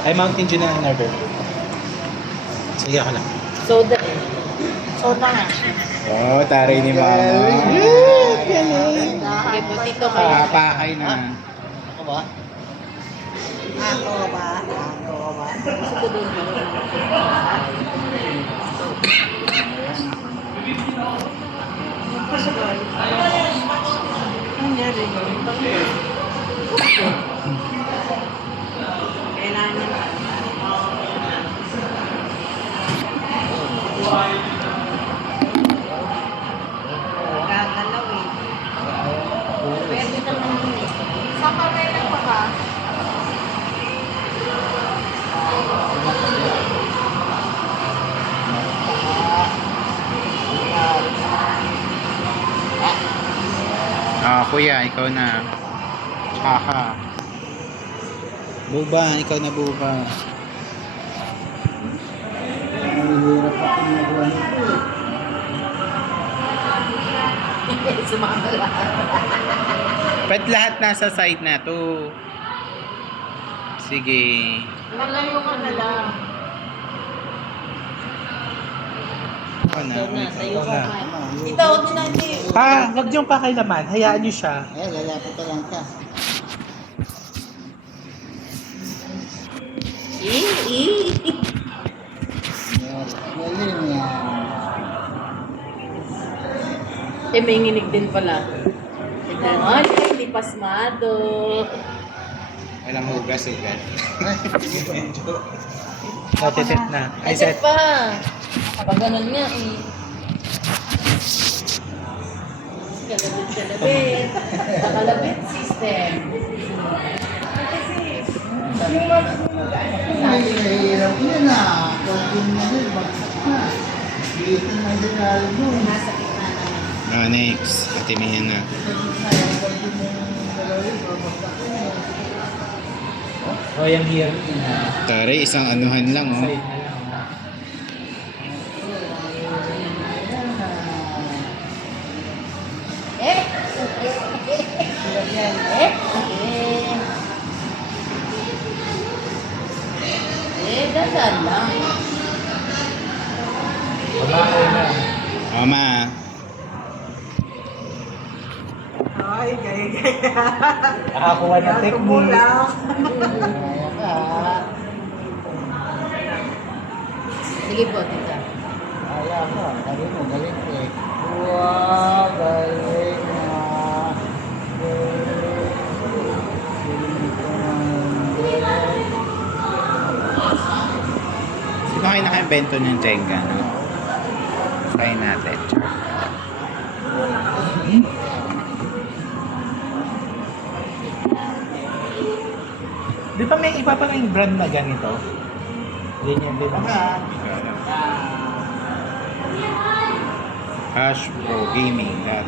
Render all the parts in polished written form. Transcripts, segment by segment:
Ay, Mountain Dew na in-order. Sige ako lang. Soda eh. Soda nga. Oh, taray ni Mama. Sige po, tito kayo. Papahay na. Ako ba? Ako ba? Ako ba? Gusto ko doon. Nangyari mo. Kailangan. Gagalaw eh. Pwede naman yun eh. Saan pa kayo nagpaka? Kuya, ikaw na. Kaka. Buba, ikaw na buba. Mahirap ako ginagawa nito eh. Sumama lahat. Ba't lahat nasa side na to? Sige. Malayo ka na lang. Ikaw na. Ikaw na, sa'yo Ikaw ka na. pa. Ito, huwag mo natin. Huwag niyong pakailaman. Hayaan niyo siya. Ayan, lalapit ka lang siya. Galing yan. Eh, may nginig din pala. Ay, hindi pasmado. Walang hugas, ugat. Natitit na. Ay, set pa. Pag ganun nga eh. Kalabit. Kalabit system. Ay, mahirap yan ah. Kung na din, bakit na. Dito na din alam mo. Nasa gitna naman. Next. Atimihan na. O, yung here. Tari, isang anuhan lang, oh. Side na lang. Eh! Dadan lang. Babae na. Mama. Ay, gaya-gaya. Nakakuha ng technique. Sige po, tita. Kaya mo, galing mo, galing ko eh. Wow, galing ah. Sino kayo naka-invento ng Jenga, no? Try natin. Di ba may iba pa rin brand na ganito? Ganyan din ba? Hashproggaming.com.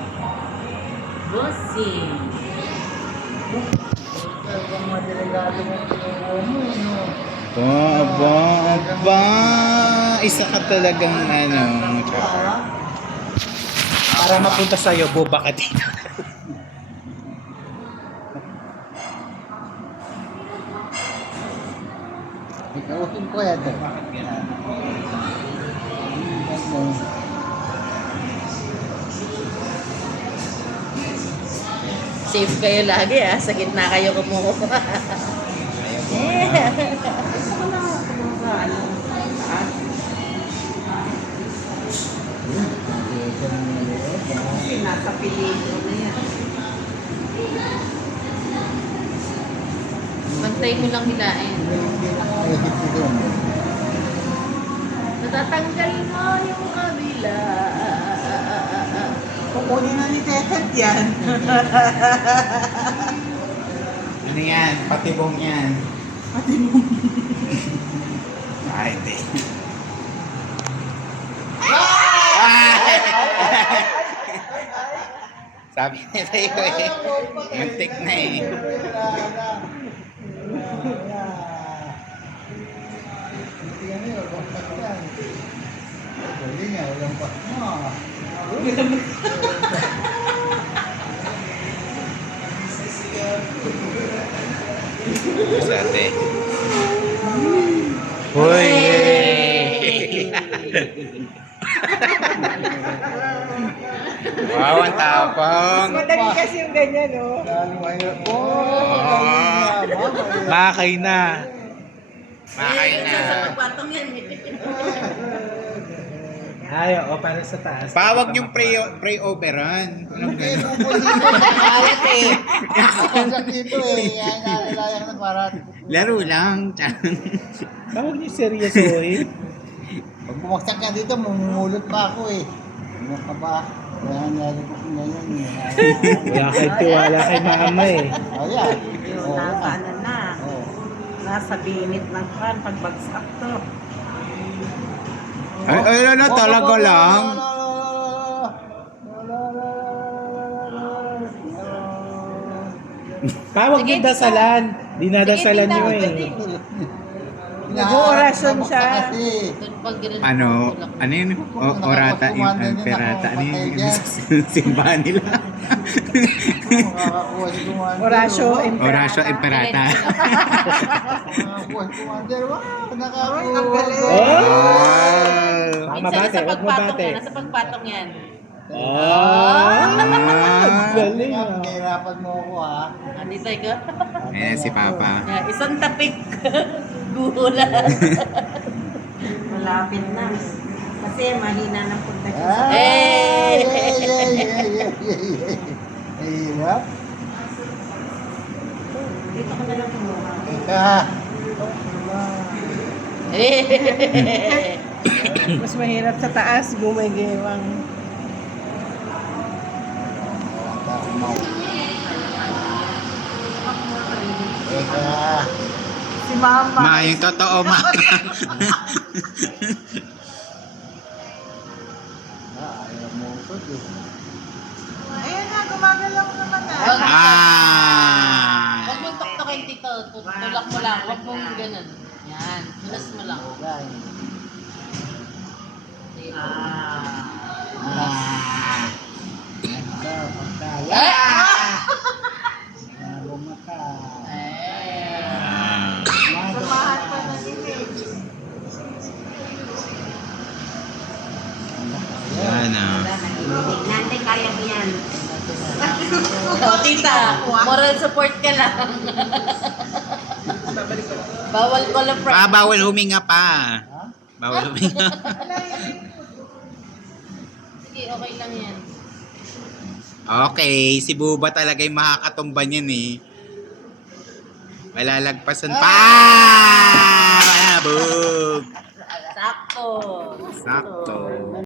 Bossing. Talagang madelegado ng kinuha mo eh, no? Aba. Isa ka talagang ano. Para mapunta sa'yo, boba ka dito. Ikawin ko yan. Safe kayo lagi ah. Sa gitna kayo kumukuha. Nasa piligro na yan. Pantay mo lang hilain. Natatanggal mo yung kabila. Kukunin na ni Tetet yan. Ano yan? Patibong yan. Patibong. Ay, di. Sabi niya sa'yo eh. Muntik na eh. Sa ate. Hoy! Wow, ang tapang. Madali kasi yung ganyan, no? Lalo mahirap. Oh, Makay na. Makay na. Pagpatong yan. Ay, oo, para sa taas. Pawag yung pre-overan. Anong gano'n? Alat eh. Nakakasag dito eh. Yan, nalalayang na para. Laro lang. Tiyan. Tawag niyo seryosohin. Pag bumagsak ka dito, mumulot pa ako eh. Ano ka ba? Kaya nangyari ko ngayon. Wala kay tiwala kay mama eh. Oh, yan. Yung Oo, nasa yan. ano na. Oo. Nasa binit ng kran pagbagsak to. Ay, talaga lang. Pawag yung dasalan. Dinadasalan niyo eh. Nag-oorasyon siya. Ano yun? Orata, yung perata. Ano yun? Simbahan nila. Makakakuha si Commander. Orasyo, Orasyo Imperata. Makakakuha si Commander. Wow, nakakuha. Ang galing. Wow! Tama bate, wag mo bate. Nasa pagpatong yan. Galing ah. Nahirapan mo ako ha. Andito ko. Ayan si Papa. Isang tapik. Gula. Malapit na. Kasi mahina ng punta siya sa... Hirap. Dito ko na lang kumuha. Ika. Mas mahirap sa taas, gumagewang. Ika. Si Mama. Ma, yung totoo, ma. Ayaw mo ito eh. Ayan na, gumagalaw naman na. Ah! Huwag mong tuktukin dito. Tulak mo lang. Huwag mong ganun. Yan. Tulas mo lang. Yan. Pagka, pagka. Yan! Lalo mata. Samahan pa na image. Yan ah. Nante, kaya mo yan. O, tita. Moral support ka lang. Bawal ko lang Pa, bawal huminga pa. Ha? Bawal huminga. Sige, okay lang yan. Okay, si Buba talaga yung makakatumba niyan eh. Malalagpasan pa! Malabog! Sakto. Sakto.